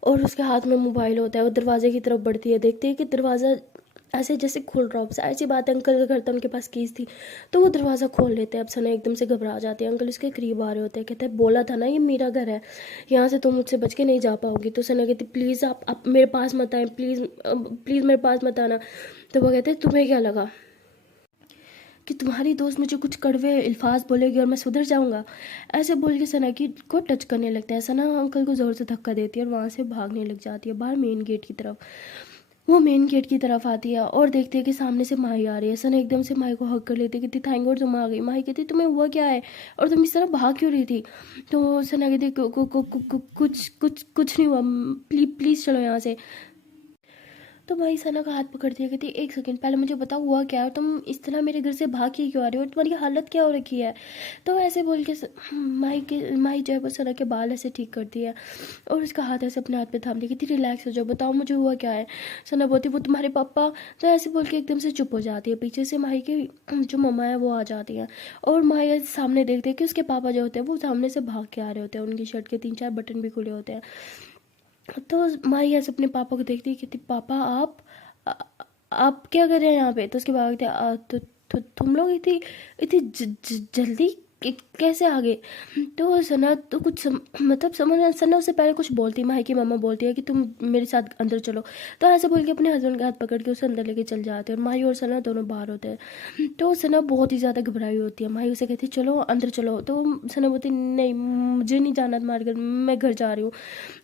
और उसके हाथ में मोबाइल होता है। वो दरवाजे की तरफ बढ़ती है, देखती है कि दरवाज़ा ऐसे जैसे खुल रहा हो। ऐसी बात है अंकल का घर था, उनके पास कीज़ थी तो वो दरवाज़ा खोल लेते हैं। अब सना एकदम से घबरा जाती है। अंकल उसके करीब आ रहे होते हैं, कहते हैं बोला था ना ये मेरा घर है, यहाँ से तुम मुझसे बच के नहीं जा पाओगी। तो सना कहती प्लीज़ आप मेरे पास मत आए, प्लीज़ प्लीज़ मेरे पास मत आना। तो वो कहते हैं तुम्हें क्या लगा कि तुम्हारी दोस्त मुझे कुछ कड़वे अल्फाज बोलेगी और मैं सुधर जाऊंगा। ऐसे बोल के सना की को टच करने लगता है। सना अंकल को ज़ोर से धक्का देती है और वहाँ से भागने लग जाती है बाहर मेन गेट की तरफ। वो मेन गेट की तरफ आती है और देखती है कि सामने से माही आ रही है। सना एकदम से माही को हक कर लेती है, कहती थैंक गॉड तुम आ गई। माही कहती तुम्हें हुआ क्या है और तुम इस तरह भाग क्यों रही थी। तो सना कहती कुछ नहीं हुआ, प्लीज़ प्लीज़ चलो यहाँ से। तो भाई सना का हाथ पकड़ती है, कहती एक सेकंड पहले मुझे बताओ हुआ क्या है और तुम इस तरह मेरे घर से भाग के क्यों आ रही हो और तुम्हारी हालत क्या हो रखी है। तो ऐसे बोल के माई जो है वो सना के बाल ऐसे ठीक करती है और उसका हाथ ऐसे अपने हाथ पे थाम दी, कहती रिलैक्स हो जाओ बताओ मुझे हुआ क्या है। सना बोलती वो तुम्हारे पापा। तो ऐसे बोल के एकदम से चुप हो जाती है। पीछे से माही की जो मम्मा है वो आ जाती हैं और माही सामने देखते हैं कि उसके पापा जो होते हैं वो सामने से भाग के आ रहे होते हैं, उनकी शर्ट के 3-4 बटन भी खुले होते हैं। तो माही ऐसे अपने पापा को देखती है, कहती पापा आ, आप क्या कर रहे हैं यहाँ पे। तो उसके पापा कहते तुम लोग इतनी जल्दी कैसे आ गए। तो सना तो कुछ मतलब समझ सना उससे पहले कुछ बोलती, माही की मम्मा बोलती है कि तुम मेरे साथ अंदर चलो। तो ऐसे बोल के अपने हस्बैंड का हाथ पकड़ के उसे अंदर लेके चल जाते हैं और माही और सना दोनों बाहर होते हैं। तो सना बहुत ही ज़्यादा घबराई होती है। माही उसे कहती चलो अंदर चलो। तो सना बोलती नहीं मुझे नहीं जाना तुम्हारे घर, मैं घर जा रही हूँ।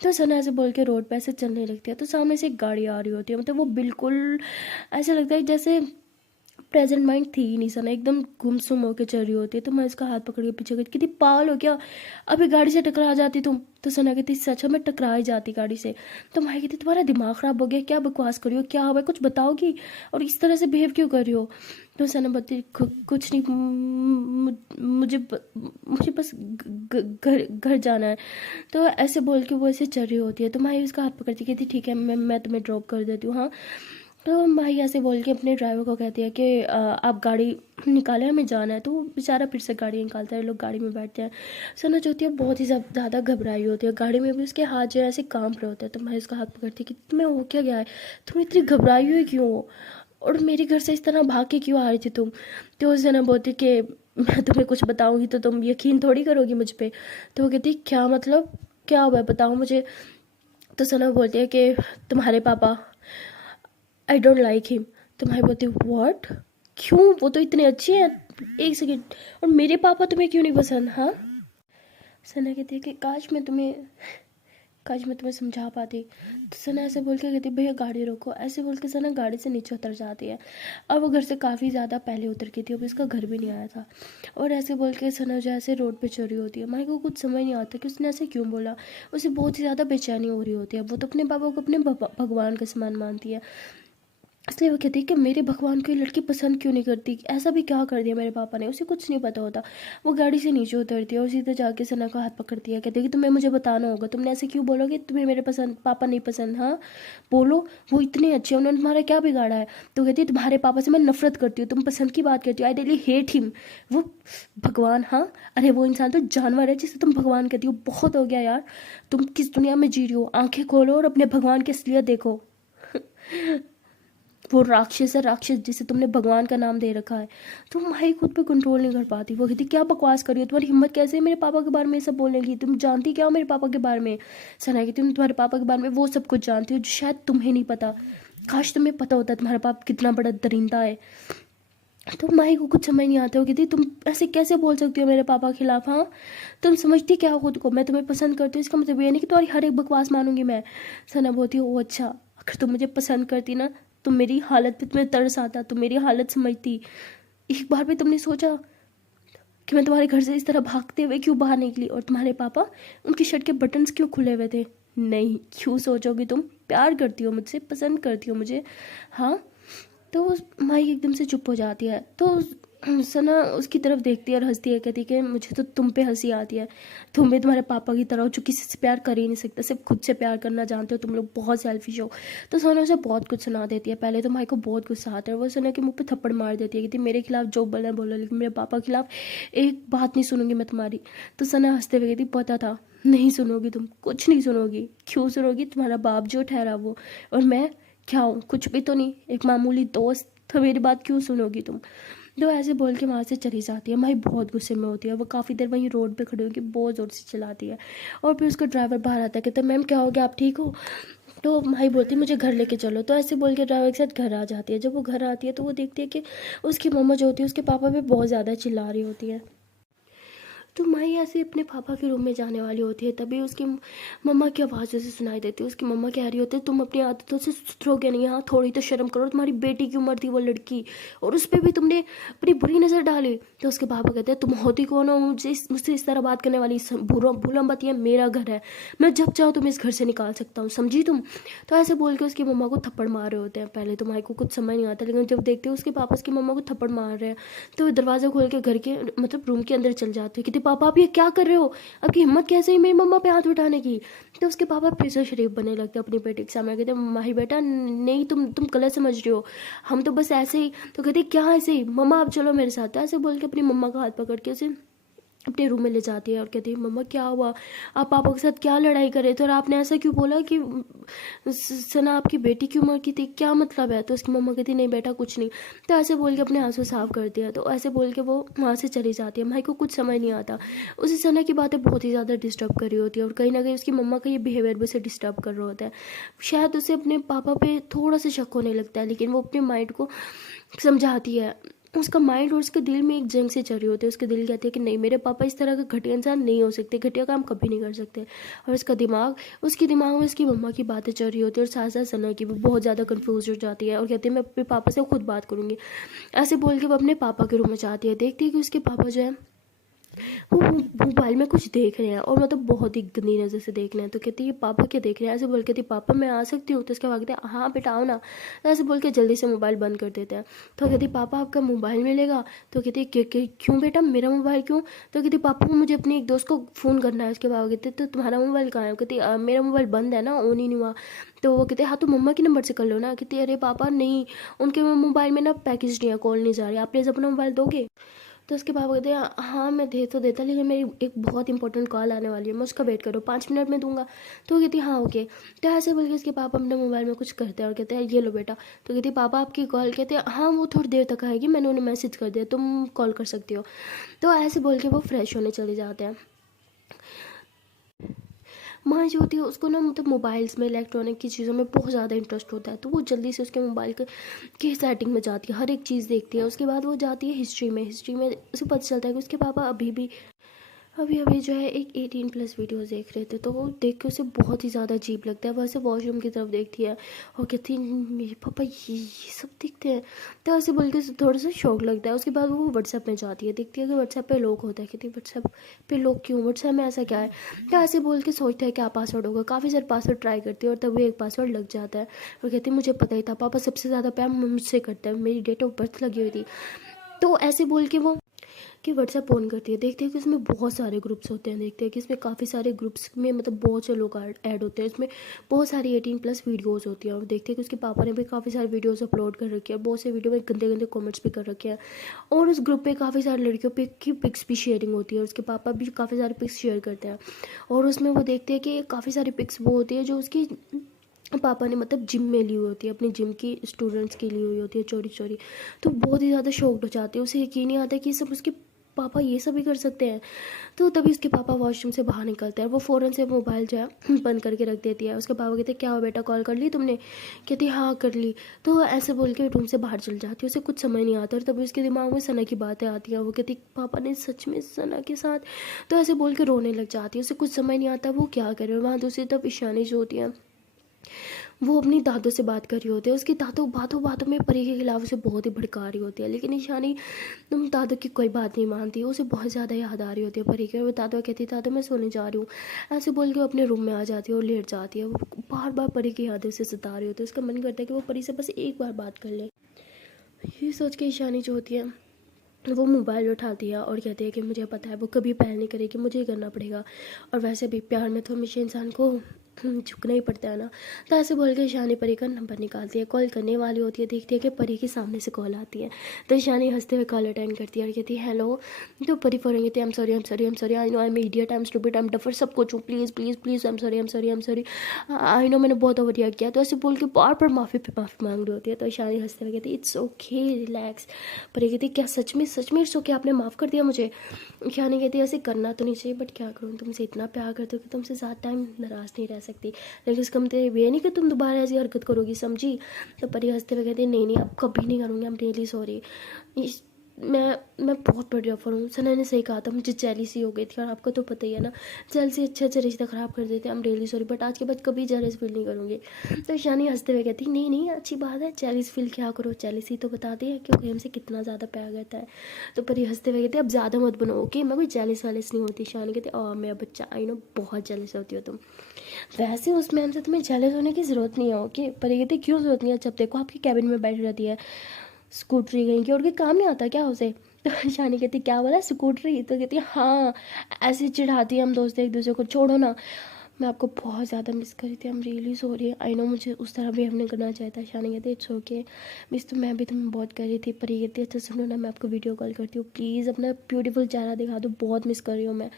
तो सना ऐसे बोल के रोड पे ऐसे चलने लगती है। तो सामने से एक गाड़ी आ रही होती है, मतलब वो बिल्कुल ऐसा लगता है जैसे प्रेजेंट माइंड थी ही नहीं। सना एकदम गुमसुम होकर चल रही होती है। तो मैं इसका हाथ पकड़ के पीछे गई, कितनी पागल हो क्या, अभी गाड़ी से टकरा जाती तुम। तो सना कहती सच में टकरा ही जाती गाड़ी से। तो माही कहती तुम्हारा दिमाग ख़राब हो गया, क्या बकवास करी हो, क्या हुआ कुछ बताओगी और इस तरह से बिहेव क्यों कर रही हो। तो सना बताती कुछ नहीं, मुझे बस घर घर जाना है। तो ऐसे बोल के वो ऐसे चल रही होती है। तो माही उसका हाथ पकड़ती कहती ठीक है मैं तुम्हें ड्रॉप कर देती हूँ। हाँ तो माही ऐसे बोल के अपने ड्राइवर को कहती है कि आप गाड़ी निकालें हमें जाना है। तो वो बेचारा फिर से गाड़ी निकालता है, लोग गाड़ी में बैठते हैं। सना जो होती है बहुत ही ज़्यादा घबराई होती है, गाड़ी में भी उसके हाथ जो है ऐसे कांप रहे होते हैं। तो माही उसका हाथ पकड़ती है कि तुम्हें हो क्या गया है, तुम इतनी घबराई हुई क्यों हो। और मेरे घर से इस तरह भाग के क्यों आ रही थी तुम? तो उस सना बोलती कि मैं तुम्हें कुछ बताऊंगी तो तुम यकीन थोड़ी करोगी मुझ पे। तो वो कहती क्या मतलब, क्या हुआ है बताओ मुझे। तो सना बोलती है कि तुम्हारे पापा, आई डोंट लाइक हिम। तो मैं बोलती व्हाट, क्यों, वो तो इतने अच्छे हैं। एक सेकेंड, और मेरे पापा तुम्हें क्यों नहीं पसंद? हाँ। सना कहती है कि काश मैं तुम्हें समझा पाती। तो सना ऐसे बोल के कहती भैया गाड़ी रोको, ऐसे बोल के सना गाड़ी से नीचे उतर जाती है। अब वो घर से काफ़ी ज़्यादा पहले उतर गई थी, अब इसका घर भी नहीं आया था। और ऐसे बोल के सना जो ऐसे रोड पे चोरी होती है। माई को कुछ समझ नहीं आता कि उसने ऐसे क्यों बोला। उसे बहुत ही ज़्यादा बेचैनी हो रही होती है। वो तो अपने पापा को अपने भगवान का समान मानती है, इसलिए वो कहती है कि मेरे भगवान को ये लड़की पसंद क्यों नहीं करती, ऐसा भी क्या कर दिया मेरे पापा ने। उसे कुछ नहीं पता होता। वो गाड़ी से नीचे उतरती है और सीधे जाके सना का हाथ पकड़ती है, कहती है कि तुम्हें मुझे बताना होगा, तुमने ऐसे क्यों बोलोगे तुम्हें मेरे पसंद पापा नहीं पसंद? हाँ बोलो, वो इतने अच्छे, उन्होंने तुम्हारा क्या बिगाड़ा है? तो कहती है तुम्हारे पापा से मैं नफरत करती हूँ, तुम पसंद की बात करती हो, आई रियली हेट हिम। वो भगवान, हाँ अरे वो इंसान तो जानवर है जिसे तुम भगवान कहती हो। बहुत हो गया यार, तुम किस दुनिया में जी रही हो? आंखें खोलो और अपने भगवान की असलियत देखो। वो राक्षस है, राक्षस जिसे तुमने भगवान का नाम दे रखा है। तो माही खुद पे कंट्रोल नहीं कर पाती। वो कहती क्या बकवास कर रही हो, तुम्हारी हिम्मत कैसे है मेरे पापा के बारे में सब बोलने की? तुम जानती क्या हो मेरे पापा के बारे में? सना कहती तुम तुम्हारे पापा के बारे में वो सब कुछ जानती हो जो शायद तुम्हें नहीं पता। काश तुम्हें पता होता तुम्हारा पाप कितना बड़ा दरिंदा है। तो माही को कुछ समझ नहीं आता। हो कहती तुम ऐसे कैसे बोल सकती हो मेरे पापा के खिलाफ? हाँ तुम समझती क्या हो खुद को? मैं तुम्हें पसंद करती हूँ इसका मतलब ये नहीं कि तुम्हारी हर एक बकवास मानूंगी मैं। सना बोलती हो अच्छा, अगर तुम मुझे पसंद करती ना तो मेरी हालत पे तुम्हें तरस आता, तुम मेरी हालत समझती। एक बार भी तुमने सोचा कि मैं तुम्हारे घर से इस तरह भागते हुए क्यों बाहर निकली और तुम्हारे पापा उनकी शर्ट के बटन्स क्यों खुले हुए थे? नहीं, क्यों सोचोगी तुम? प्यार करती हो मुझसे, पसंद करती हो मुझे। हाँ। तो माई एकदम से चुप हो जाती है। तो सना उसकी तरफ देखती है और हंसती है, कहती है कि मुझे तो तुम पे हंसी आती है। तुम भी तुम्हारे पापा की तरह हो जो किसी से प्यार कर ही नहीं सकते, सिर्फ खुद से प्यार करना जानते हो, तुम लोग बहुत सेल्फिश हो। तो सना उसे बहुत कुछ सुना देती है। पहले तो माई को बहुत गुस्सा आता है, वो सना के मुंह पे थप्पड़ मार देती है, कहती मेरे खिलाफ जो बोला बोला लेकिन मेरे पापा के खिलाफ एक बात नहीं सुनूंगी मैं तुम्हारी। तो सना हंसते हुए कहती पता था नहीं सुनोगी, तुम कुछ नहीं सुनोगी। क्यों सुनोगी? तुम्हारा बाप जो ठहरा वो, और मैं क्या हूँ? कुछ भी तो नहीं, एक मामूली दोस्त। तो मेरी बात क्यों सुनोगी तुम? तो ऐसे बोल के वहाँ से चली जाती है। माही बहुत गुस्से में होती है। वो काफ़ी देर वहीं रोड पे खड़ी होकर बहुत ज़ोर से चलाती है। और फिर उसका ड्राइवर बाहर आता है, कहता है मैम क्या हो गया, आप ठीक हो? तो माही बोलती है मुझे घर लेके चलो। तो ऐसे बोल के ड्राइवर के साथ घर आ जाती है। जब वो घर आती है तो वो देखती है कि उसकी मम्मा जो होती है उसके पापा पे बहुत ज़्यादा चिल्ला रही होती है। तो माही ऐसे अपने पापा के रूम में जाने वाली होती है, तभी उसकी मम्मा की आवाज़ उसे सुनाई देती है। उसकी मम्मा कह रही होती है तुम अपनी आदतों से सुधरोगे नहीं, हाँ थोड़ी तो शर्म करो, तुम्हारी बेटी की उम्र थी वो लड़की, और उस पर भी तुमने अपनी बुरी नज़र डाली। तो उसके पापा कहते हैं तुम होती कौन हो मुझसे इस तरह बात करने वाली? भूलम मत, ये मेरा घर है, मैं जब चाहूँ तुम्हें इस घर से निकाल सकता हूँ, समझी तुम? तो ऐसे बोल के उसकी मम्मा को थप्पड़ मार रहे होते हैं। पहले तो माही को कुछ समझ नहीं आता, लेकिन जब देखते हैं उसके पापा उसकी मम्मा को थप्पड़ मार रहे हैं तो दरवाज़ा खोल के घर के मतलब रूम के अंदर चल जाते हैं। कहते पापा आप ये क्या कर रहे हो, आपकी हिम्मत कैसे है मेरी मम्मा पे हाथ उठाने की? तो उसके पापा फिर से शरीफ बनने लगते अपनी बेटी के सामने। कहते माही बेटा नहीं, तुम गलत समझ रही हो, हम तो बस ऐसे ही। तो कहते क्या ऐसे ही? मम्मा आप चलो मेरे साथ। तो ऐसे बोल के अपनी मम्मा का हाथ पकड़ के उसे अपने रूम में ले जाती है और कहती है मम्मा क्या हुआ, आप पापा के साथ क्या लड़ाई कर रहे थे और आपने ऐसा क्यों बोला कि सना आपकी बेटी की उम्र की थी, क्या मतलब है? तो उसकी मम्मा कहती नहीं बेटा कुछ नहीं। तो ऐसे बोल के अपने आंसू साफ कर दिया। तो ऐसे बोल के वो वहाँ से चली जाती है। माई को कुछ समझ नहीं आता, उसे सना की बातें बहुत ही ज़्यादा डिस्टर्ब कर रही होती है और कहीं ना कहीं उसकी मम्मा का ये बिहेवियर भी उसे डिस्टर्ब कर रहा होता है। शायद उसे अपने पापा पे थोड़ा सा शक होने लगता है, लेकिन वो अपने माइंड को समझाती है। उसका माइंड और उसके दिल में एक जंग से चल रही होती है। उसके दिल कहती है कि नहीं मेरे पापा इस तरह का घटिया इंसान नहीं हो सकते, घटिया काम कभी नहीं कर सकते। और उसके दिमाग में उसकी मम्मा की बातें चल रही होती है और साथ साथ सना की भी बहुत ज़्यादा कंफ्यूज हो जाती है और कहती है मैं अपने पापा से खुद बात करूँगी। ऐसे बोल के वो अपने पापा के रूम में जाती है, देखती है कि उसके पापा जो है वो मोबाइल में कुछ देख रहे हैं और मतलब बहुत ही गंदी नज़र से देख रहे हैं। तो कहती है पापा क्या देख रहे हैं? ऐसे बोल के पापा मैं आ सकती हूँ? तो उसके बाद कहते हैं हाँ बेटा आओ ना। तो ऐसे बोल के जल्दी से मोबाइल बंद कर देते हैं। तो कहती पापा आपका मोबाइल मिलेगा? तो कहती क्यों बेटा मेरा मोबाइल क्यों? तो कहती पापा मुझे अपने एक दोस्त को फ़ोन करना है। उसके बाद कहते तो तुम्हारा मोबाइल कहाँ है? कहती मेरा मोबाइल बंद है ना, ऑन ही नहीं हुआ। तो वो कहते हाँ तो मम्मा के नंबर से कर लो ना। कहती अरे पापा नहीं, उनके मोबाइल में ना पैकेज नहीं है, कॉल नहीं जा रही, आप प्लीज़ अपना मोबाइल दोगे? तो उसके पापा कहते हैं हाँ मैं दे तो देता, लेकिन मेरी एक बहुत इंपॉर्टेंट कॉल आने वाली है, मैं उसका वेट करो, 5 मिनट में दूंगा। तो वो कहती हाँ ओके। तो ऐसे बोल के उसके पापा अपने मोबाइल में कुछ करते हैं और कहते हैं ये लो बेटा। तो कहती पापा आपकी कॉल, कहते हैं हाँ वो थोड़ी देर तक आएगी, मैंने उन्हें मैसेज कर दिया, तुम कॉल कर सकती हो। तो ऐसे बोल के वो फ्रेश होने चले जाते हैं। माँ जो होती है उसको ना मतलब मोबाइल्स में इलेक्ट्रॉनिक की चीज़ों में बहुत ज़्यादा इंटरेस्ट होता है, तो वो जल्दी से उसके मोबाइल की सेटिंग में जाती है, हर एक चीज़ देखती है। उसके बाद वो जाती है हिस्ट्री में उसे पता चलता है कि उसके पापा अभी अभी जो है एक 18+ वीडियोस देख रहे थे। तो वो देख के उसे बहुत ही ज़्यादा अजीब लगता है, वो ऐसे वॉशरूम की तरफ देखती है और कहती है मेरे पापा ये सब दिखते हैं। तो ऐसे बोल के उसे थोड़ा सा शौक लगता है। उसके बाद वो व्हाट्सएप में जाती है, देखती है कि व्हाट्सएप पे लॉक होता है, कहती है व्हाट्सएप पे लॉक क्यों, व्हाट्सएप में ऐसा क्या है। तो ऐसे बोल के सोचता है क्या पासवर्ड होगा, काफ़ी सारे पासवर्ड ट्राई करती है और तभी एक पासवर्ड लग जाता है। वो कहती है मुझे पता ही था, पापा सबसे ज़्यादा प्यार मुझसे करता है, मेरी डेट ऑफ बर्थ लगी हुई थी। तो ऐसे बोल के वो कि व्हाट्सएप ऑन करती है, देखते हैं कि इसमें बहुत सारे ग्रुप्स होते हैं, देखते हैं कि इसमें काफ़ी सारे ग्रुप्स में मतलब बहुत से लोग ऐड होते हैं, इसमें बहुत सारी 18+ वीडियोस होती हैं। और देखते हैं कि उसके पापा ने भी काफ़ी सारे वीडियोस अपलोड कर रखे हैं, बहुत से वीडियो में गंदे गंदे कमेंट्स भी कर रखे हैं। और उस ग्रुप पे काफ़ी सारी लड़कियों पे की पिक्स भी शेयरिंग होती है, उसके पापा भी काफ़ी सारे पिक्स शेयर करते हैं। और उसमें वो देखते हैं कि काफ़ी सारी पिक्स वो होती है जो उसकी पापा ने मतलब जिम में ली हुई होती है, अपनी जिम की स्टूडेंट्स की ली हुई होती है चोरी चोरी। तो बहुत ही ज़्यादा शॉक्ड हो जाते हैं, उसे यकीन नहीं आता कि ये सब उसके पापा ये सब भी कर सकते हैं। तो तभी उसके पापा वॉशरूम से बाहर निकलते हैं, वो फ़ौरन से मोबाइल जो है बंद करके रख देती है। उसके पापा कहते हैं क्या हो बेटा, कॉल कर ली तुमने, कहती हाँ कर ली। तो ऐसे बोल के रूम से बाहर चल जाती है, उसे कुछ समझ नहीं आता और तभी उसके दिमाग में सना की बातें आती हैं। वो कहती पापा ने सच में सना के साथ, तो ऐसे बोल के रोने लग जाती है, उसे कुछ समझ नहीं आता वो क्या करे। वहाँ दूसरी तरफ ईशानी जो होती है वो अपनी दादू से बात कर रही होती है, उसकी दादू बातों बातों में परी के खिलाफ उसे बहुत ही भड़का रही होती है, लेकिन ईशानी दादू की कोई बात नहीं मानती, उसे बहुत ज़्यादा याद आ रही होती है परी की। और वो दादू कहती है दादू मैं सोने जा रही हूँ, ऐसे बोल के वो अपने रूम में आ जाती है और लेट जाती है। वो बार बार परी की यादें उसे सता रही होती है, उसका मन करता है कि वो परी से बस एक बार बात कर ले। ये सोच के ईशानी जो होती है वो मोबाइल उठाती है और कहती है कि मुझे पता है वो कभी पहल नहीं करेगी, मुझे ही करना पड़ेगा, और वैसे भी प्यार में तो हमेशा इंसान को झुकना ही पड़ता है ना। तो ऐसे बोल के ईशानी परी का नंबर निकालती है, कॉल करने वाली होती है, देखती है कि परी के सामने से कॉल आती है। तो ईशानी हंसते हुए कॉल अटेंड करती है और कहती है हेलो। तो परी फ़ौरन कहती है I am sorry I know I am idiot, I am stupid, I am duffer, सब कुछ हूँ, please please please I am sorry I know मैंने बहुत ओवर रिएक्ट किया। तो ऐसे बोल के बार बार माफ़ी मांग रही होती है। तो ईशानी हंसते हुए कहती है इट्स ओके रिलैक्स। परी कहती है क्या सच में इट्स ओके, आपने माफ़ कर दिया मुझे। ईशानी कहती है ऐसे करना तो नहीं चाहिए बट क्या करूँ, तुमसे इतना प्यार करती हूँ कि तुमसे ज़्यादा टाइम नाराज़ नहीं रह सकती, लेकिन इसका मतलब ये नहीं कि तुम दोबारा ऐसी हरकत करोगी, समझी। तो परी हंसते हुए कहती है नहीं अब कभी नहीं करूँगी, आई एम रियली सॉरी। मैं बहुत बड़ी ऑफर हूँ, सना ने सही कहा था, मुझे जेलिसी हो गई थी और आपको तो पता ही है ना, जेलसी अच्छे रिश्ता ख़राब कर देते हैं। I am really sorry but आज के बाद कभी जेलस फील नहीं करूँगी। तो ईशानी हंसते हुए कहती नहीं अच्छी बात है, जेलस फील क्या करो, जेलिसी तो बता दी है क्योंकि हमसे कितना ज़्यादा प्यार करता है। तो परी हंसते हुए कहती अब ज़्यादा मत बनो ओके, मैं कोई जेलिस वालिस नहीं होती। ईशानी कहती मेरा बच्चा आई नो बहुत जेलस होती हो तुम, वैसे उस मैम से तुम्हें जेलस होने की ज़रूरत नहीं है ओके। परी कहती क्यों ज़रूरत नहीं है, जब देखो आपके कैबिन में बैठ रहती है, स्कूटरी गई की और कोई काम नहीं आता क्या उसे। तो शानी कहती क्या बोला स्कूटरी, तो कहती है हाँ ऐसे चिढ़ाती है हम दोस्त एक दूसरे को, छोड़ो ना मैं आपको बहुत ज़्यादा मिस कर रही थी, I am really sorry, I know मुझे उस तरह बिहेव नहीं करना चाहिए था। शानी कहती इट्स ओके मिस, तो मैं भी तुम्हें बहुत कर रही थी। परी कहती अच्छा सुनो ना मैं आपको वीडियो कॉल करती हूँ, प्लीज़ अपना ब्यूटीफुल चेहरा दिखा दो, बहुत मिस कर रही हूँ मैं।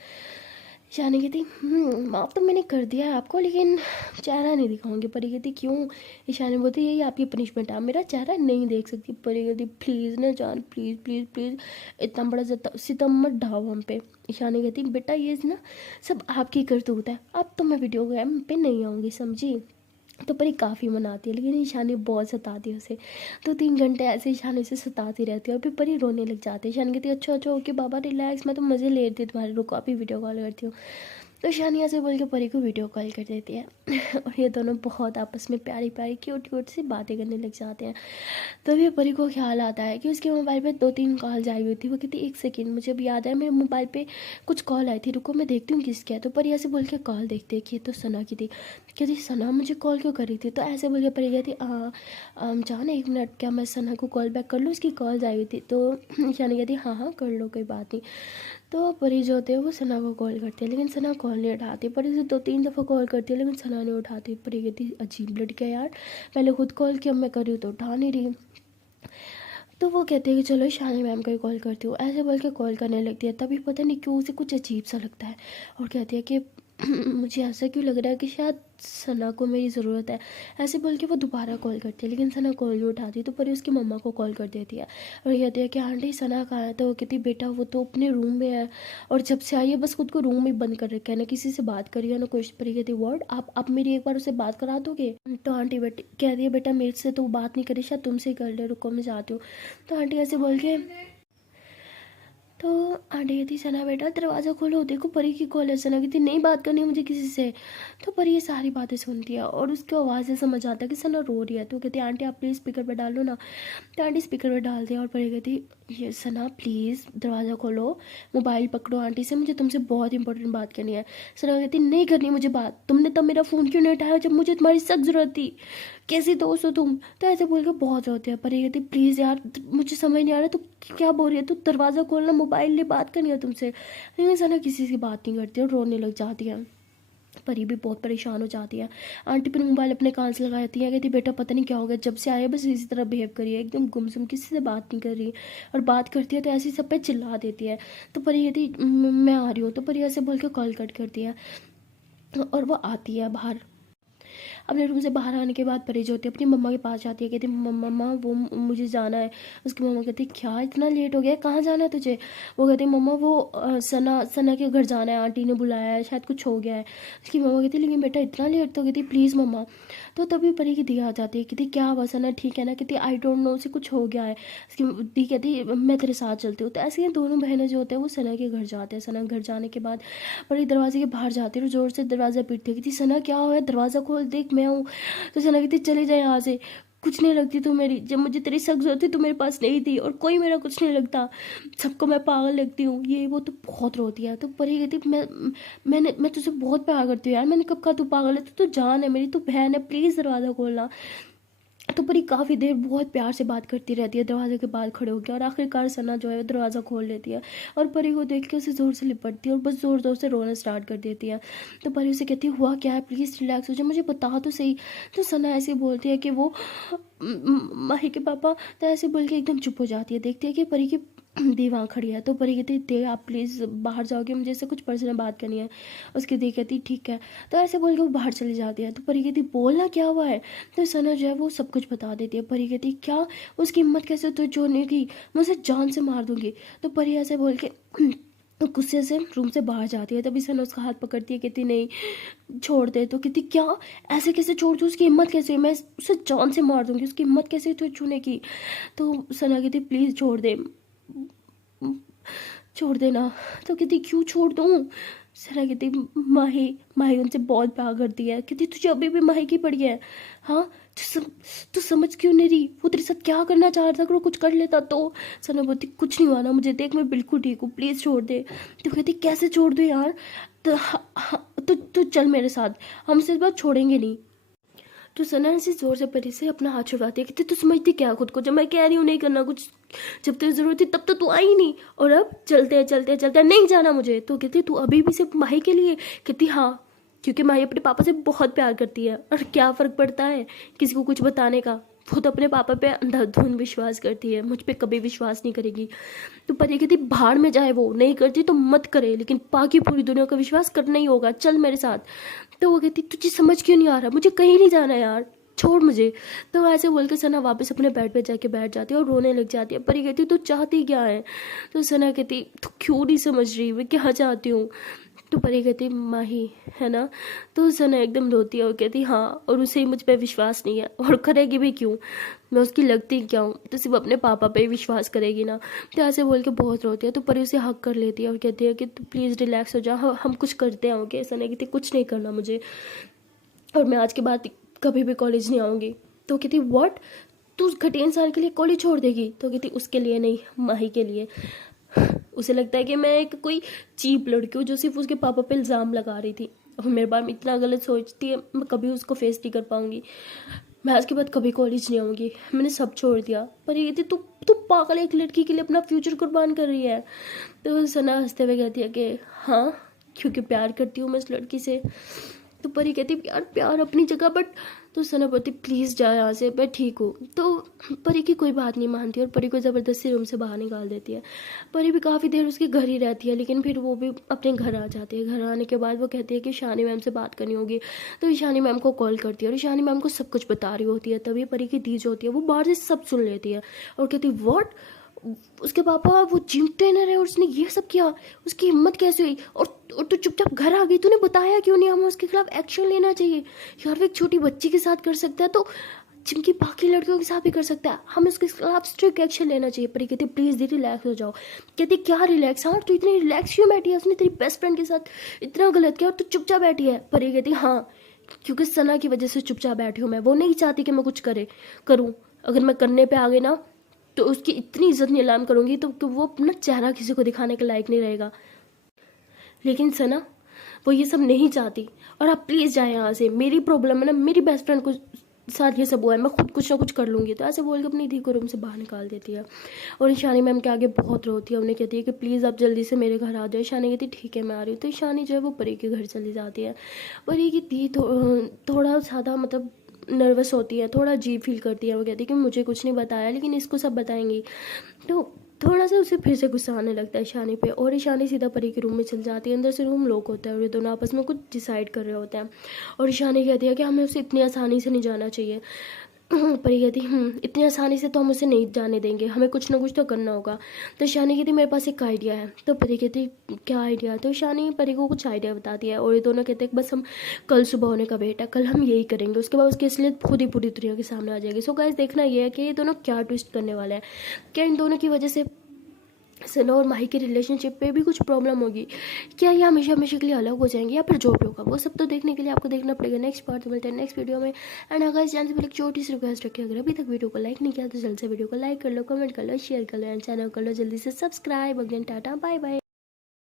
शानी कहती माफ़ तो मैंने कर दिया है आपको, लेकिन चेहरा नहीं दिखाऊंगी। परी कहती क्यों। ईशानी बोलती यही आपकी पनिशमेंट है, आप मेरा चेहरा नहीं देख सकती। परी कहती प्लीज़ ना जान, प्लीज़ प्लीज़ प्लीज़ इतना बड़ा सितम मत ढाओ हम पे। ईशानी कहती बेटा ये ना सब आपकी करतूत है, अब तो मैं वीडियो गेम पे नहीं आऊँगी, समझी। तो परी काफ़ी मनाती है लेकिन ईशानी बहुत सताती है उसे। तो 3 घंटे ऐसे ईशानी से सताती रहती है और फिर परी रोने लग जाती है। ईशानी कहती है अच्छा ओके बाबा रिलैक्स, मैं तो मज़े ले रही थी तुम्हारे, रुको अभी वीडियो कॉल करती हूँ। तो शानिया से बोल के परी को वीडियो कॉल कर देती है और ये दोनों बहुत आपस में प्यारी प्यारी क्यूट क्यूट सी बातें करने लग जाते हैं। तभी परी को ख्याल आता है कि उसके मोबाइल पे 2-3 कॉल्स आई हुई थी। वो कहती 1 सेकेंड मुझे अभी याद है मेरे मोबाइल पे कुछ कॉल आई थी, रुको मैं देखती हूँ किसकी है। तो परी ऐसे बोल के कॉल देखती है कि ये तो सना की थी। कहती सना मुझे कॉल क्यों कर रही थी। तो ऐसे बोल के परी कहती जान 1 मिनट, क्या मैं सना को कॉल बैक कर लूँ, उसकी कॉल्स आई हुई थी। तो शानी कहती हाँ कर लो कोई बात नहीं। तो परी जो होते हैं वो सना को कॉल करती है लेकिन सना कॉल नहीं उठाती। परी से 2-3 दफ़ा कॉल करती है लेकिन सना नहीं उठाती। परी कहती अजीब लड़की है यार, पहले खुद कॉल किया मैं कर रही हूँ तो उठा नहीं रही। तो वो कहते हैं कि चलो शालिनी मैम को ही कॉल करती हूँ, ऐसे बोल के कॉल करने लगती है। तभी पता नहीं क्यों उसे कुछ अजीब सा लगता है और कहती है कि मुझे ऐसा क्यों लग रहा है कि शायद सना को मेरी ज़रूरत है। ऐसे बोल के वो दोबारा कॉल करती है, लेकिन सना कॉल नहीं उठाती। तो परी उसकी मम्मा को कॉल कर देती है और कहती है कि आंटी सना कहाँ है। तो वो कहती बेटा वो तो अपने रूम में है और जब से आई है बस खुद को रूम में बंद कर रखा है, ना किसी से बात करी है ना कुछ। परी कहती वर्ड आप मेरी एक बार उसे बात करा दोगे। तो आंटी बेटी कह रही है बेटा मेरे से तो बात नहीं करी, शायद तुमसे ही कर ले, रुको मैं जाती हूँ। तो आंटी ऐसे बोल के तो आंटी कहती सना बेटा दरवाज़ा खोलो, देखो परी की कॉल है। सना कहती नहीं बात करनी है मुझे किसी से। तो परी ये सारी बातें सुनती है और उसकी आवाज़ से समझ आता है कि सना रो रही है। तो कहती आंटी आप प्लीज़ स्पीकर पर डाल लो ना। तो आंटी स्पीकर पर डाल दिया और परी कहती ये सना प्लीज़ दरवाज़ा खोलो, मोबाइल पकड़ो आंटी से, मुझे तुमसे बहुत इंपॉर्टेंट बात करनी है। सना कहती नहीं करनी मुझे बात, तुमने तब मेरा फ़ोन क्यों नहीं उठाया जब मुझे तुम्हारी सख्त ज़रूरत थी, कैसी दोस्त हो तुम। तो ऐसे बोल के बहुत रोते हैं। पर ये कहती प्लीज़ यार मुझे समझ नहीं आ रहा तू क्या बोल रही है, तू दरवाज़ा खोलना, मोबाइल ले, बात करनी है तुमसे। लेकिन सना किसी से बात नहीं करती और रोने लग जाती है। परी भी बहुत परेशान हो जाती है। आंटी फिर मोबाइल अपने कान से लगाती है, कहती बेटा पता नहीं क्या हो गया, जब से आए बस इसी तरह बिहेव करिए, एकदम गुमसुम, किसी से बात नहीं कर रही और बात करती है तो ऐसे ही सब पे चिल्ला देती है। तो परी कहती मैं आ रही हूँ। तो परी ऐसे बोल के कॉल कट करती है और वो आती है बाहर। अपने रूम से बाहर आने के बाद परी जो होती है अपनी मम्मा के पास जाती है, कहती मम्मा वो मुझे जाना है। उसकी मम्मा कहती क्या इतना लेट हो गया, कहाँ जाना है तुझे। वो कहती मम्मा वो सना के घर जाना है, आंटी ने बुलाया है, शायद कुछ हो गया है। उसकी मम्मा कहती लेकिन बेटा इतना लेट। तो कहती प्लीज़ मम्मा। तो तभी परी की दी आ जाती है, कहती क्या हुआ सना ठीक है ना। कहती आई डोंट नो उसे कुछ हो गया है। उसकी दी कहती मैं तेरे साथ चलती हूँ। तो ऐसे ही दोनों बहनें जो होते हैं वो सना के घर जाते हैं। सना घर जाने के बाद परी दरवाजे के बाहर जाती है और जोर से दरवाज़ा पीटती है, कहती सना क्या हुआ है, दरवाज़ा खोल, देख मैं हूँ। तो सना कहती चली जाए यहाँ से, कुछ नहीं लगती तू मेरी, जब मुझे तेरी सख्त जरूरत थी तू मेरे पास नहीं थी और कोई मेरा कुछ नहीं लगता, सबको मैं पागल लगती हूँ ये वो। तो बहुत रोती है। तो परी कहती मैं तुझसे बहुत प्यार करती हूँ यार, मैंने कब कहा तू पागल है, तू जान है मेरी, तू बहन है, प्लीज़ दरवाज़ा खोलना। तो परी काफ़ी देर बहुत प्यार से बात करती रहती है दरवाजे के बाहर खड़े होकर और आखिरकार सना जो है वो दरवाज़ा खोल लेती है और परी को देख के उसे ज़ोर से लिपटती है और बस ज़ोर ज़ोर से रोना स्टार्ट कर देती है। तो परी उसे कहती है हुआ क्या है, प्लीज़ रिलैक्स हो जाए, मुझे बता तो सही। तो सना ऐसे बोलती है कि वो माही के पापा। तो ऐसे बोल के एकदम चुप हो जाती है, देखती है कि परी की दी वहाँ खड़ी है। तो परी कहती दे आप प्लीज़ बाहर जाओगे, मुझे इससे कुछ पर्सनल बात करनी है। उसकी दी कहती ठीक है। तो ऐसे बोल के वो बाहर चली जाती है। तो परी कहती बोलना क्या हुआ है। तो सना जो है वो सब कुछ बता देती है। परी कहती क्या, उसकी हिम्मत कैसे तो छोड़ने की, मैं उसे जान से मार दूंगी। तो परी ऐसे बोल के गुस्से से रूम से बाहर जाती है। तभी सना उसका हाथ पकड़ती है, कहती नहीं छोड़ दे। तो कहती क्या, ऐसे कैसे छोड़ दूँ, उसकी हिम्मत कैसे, मैं उसे जान से मार दूंगी, उसकी हिम्मत कैसे तो छूने की। तो सना कहती प्लीज़ छोड़ दे, छोड़ देना। तो कहती क्यों छोड़ दूँ। सना कहती माही माही उनसे बहुत प्यार करती है। कहती तुझे अभी भी माही की पड़ी है, हाँ तू समझ क्यों नहीं रही, वो तेरे साथ क्या करना चाह रहा था, अगर वो कुछ कर लेता तो। सना बोलती कुछ नहीं हुआ ना मुझे, देख मैं बिल्कुल ठीक हूँ, प्लीज़ छोड़ दे। तो कहती कैसे छोड़ दूँ यार, तो चल मेरे साथ, हम इस बार छोड़ेंगे नहीं। तो सना ऐसे जोर से परी से अपना हाथ छुड़वाती है, कहती तू समझती क्या खुद को, जब मैं कह रही हूँ नहीं करना कुछ, जब तेरी जरूरत थी तब तो तू आई नहीं, और अब चलते चलते चलते नहीं जाना मुझे। तो कहती तू अभी भी सिर्फ माही के लिए। कहती हाँ, क्योंकि माही अपने पापा से बहुत प्यार करती है और क्या फ़र्क पड़ता है किसी को कुछ बताने का, वो तो अपने पापा पे अंधाधुंध विश्वास करती है, मुझ पे कभी विश्वास नहीं करेगी। तो परी कहती भाड़ में जाए, वो नहीं करती तो मत करे, लेकिन बाकी पूरी दुनिया का विश्वास करना ही होगा, चल मेरे साथ। तो वो कहती तुझे समझ क्यों नहीं आ रहा, मुझे कहीं नहीं जाना यार, छोड़ मुझे। तो ऐसे बोल के सना वापस अपने बेड पे जाके बैठ जाती है और रोने लग जाती है। परी कहती तू चाहती क्या है। तो सना कहती तू क्यों नहीं समझ रही, मैं क्या चाहती हूँ। तो परी कहती माही है ना। तो सना एकदम रोती है और कहती हाँ, और उसे ही मुझ पर विश्वास नहीं है, और करेगी भी क्यों, मैं उसकी लगती क्या हूँ, तो सिर्फ अपने पापा पे ही विश्वास करेगी ना। तो ऐसे बोल के बहुत रोती है। तो परी उसे हक कर लेती है और कहती है कि तू प्लीज़ रिलैक्स हो जा, हम कुछ करते हैं। ओके। सना कहती कुछ नहीं करना मुझे, और मैं आज के बाद कभी भी कॉलेज नहीं आऊँगी। तो कहती व्हाट, तू घटिया इंसान के लिए कॉलेज छोड़ देगी। तो कहती उसके लिए नहीं, माही के लिए। उसे लगता है कि मैं एक कोई चीप लड़की हूँ जो सिर्फ उसके पापा पे इल्ज़ाम लगा रही थी, और मेरे बारे में इतना गलत सोचती है, मैं कभी उसको फेस नहीं कर पाऊंगी, मैं आज के बाद कभी कॉलेज नहीं आऊँगी, मैंने सब छोड़ दिया। पर ये कहती तू तू पागल, एक लड़की के लिए अपना फ्यूचर कुर्बान कर रही है। तो सना हंसते हुए कहती है कि हाँ, क्योंकि प्यार करती हूँ मैं इस लड़की से। तो परी कहती यार प्यार अपनी जगह बट, तो सना बोलती प्लीज़ जा यहाँ से, मैं ठीक हूँ। तो परी की कोई बात नहीं मानती और परी को ज़बरदस्ती रूम से बाहर निकाल देती है। परी भी काफ़ी देर उसके घर ही रहती है, लेकिन फिर वो भी अपने घर आ जाती है। घर आने के बाद वो कहती है कि ईशानी मैम से बात करनी होगी, तो ईशानी मैम को कॉल करती है और ईशानी मैम को सब कुछ बता रही होती है। तभी परी की दी जो होती है वो बाहर से सब सुन लेती है और कहती व्हाट, उसके पापा वो जिम ट्रेनर है और उसने ये सब किया, उसकी हिम्मत कैसे हुई, और तू चुपचाप घर आ गई, तूने बताया क्यों नहीं, हमें उसके खिलाफ एक्शन लेना चाहिए। यार वो एक छोटी बच्ची के साथ कर सकता है तो जिम की बाकी लड़कियों के साथ भी कर सकता है, हमें उसके खिलाफ स्ट्रिक्ट एक्शन लेना चाहिए। पर कहती प्लीज़ दीदी रिलैक्स हो जाओ। कहती क्या रिलैक्स, हाँ तू इतनी रिलैक्स क्यों बैठी है, उसने तेरी बेस्ट फ्रेंड के साथ इतना गलत किया और तू चुपचाप बैठी है। पर कहती हाँ क्योंकि सना की वजह से चुपचाप बैठी हूँ मैं, वो नहीं चाहती कि मैं कुछ करूँ। अगर मैं करने पे आ गई ना तो उसकी इतनी इज्जत नीलाम करूँगी तो कि वो अपना चेहरा किसी को दिखाने के लायक नहीं रहेगा। लेकिन सना वो ये सब नहीं चाहती और आप प्लीज़ जाए यहाँ से, मेरी प्रॉब्लम है ना, मेरी बेस्ट फ्रेंड को साथ ये सब हुआ है, मैं खुद कुछ ना कुछ कर लूँगी। तो ऐसे बोल के अपनी धी को रूम से बाहर निकाल देती है और ईशानी मैम के आगे बहुत रोती है। उन्हें कहती है कि प्लीज़ आप जल्दी से मेरे घर आ जाओ। ईशानी कहती ठीक है मैं आ रही हूँ। तो ईशानी जो है वो परी के घर चली जाती है। परी की धी थोड़ा ज़्यादा मतलब नर्वस होती है, थोड़ा अजीब फील करती है। वो कहती है कि मुझे कुछ नहीं बताया लेकिन इसको सब बताएंगी। तो थोड़ा सा उसे फिर से गुस्सा आने लगता है ईशानी पे और ईशानी सीधा परी के रूम में चल जाती है। अंदर से रूम लॉक होता है और ये दोनों आपस में कुछ डिसाइड कर रहे होते हैं और ईशानी कहती है कि हमें उसे इतनी आसानी से नहीं जाना चाहिए। परी कहती इतनी आसानी से तो हम उसे नहीं जाने देंगे, हमें कुछ ना कुछ तो करना होगा। तो ईशानी कहती मेरे पास एक आइडिया है। तो परी कहती क्या आइडिया। तो ईशानी परी को कुछ आइडिया बताती है और ये दोनों कहते हैं बस हम कल सुबह होने का वेट है, कल हम यही करेंगे, उसके बाद उसकी असलियत खुद ही पूरी दुनिया के सामने आ जाएगी। सो गाइस देखना ये है कि ये दोनों क्या ट्विस्ट करने वाले हैं, क्या इन दोनों की वजह से सना और माही के रिलेशनशिप पे भी कुछ प्रॉब्लम होगी, क्या ये हमेशा हमेशा के लिए अलग हो जाएंगे या फिर जो भी होगा वो सब तो देखने के लिए आपको देखना पड़ेगा नेक्स्ट पार्ट। तो मिलते हैं नेक्स्ट वीडियो में। एंड अगर इस चैनल से पहले एक छोटी सी रिक्वेस्ट रखिए, अगर अभी तक वीडियो को लाइक नहीं किया तो जल्द से वीडियो को लाइक कर लो, कमेंट कर लो, शेयर कर लो एंड चैनल कर लो जल्दी से subscribe. Again tata bye bye.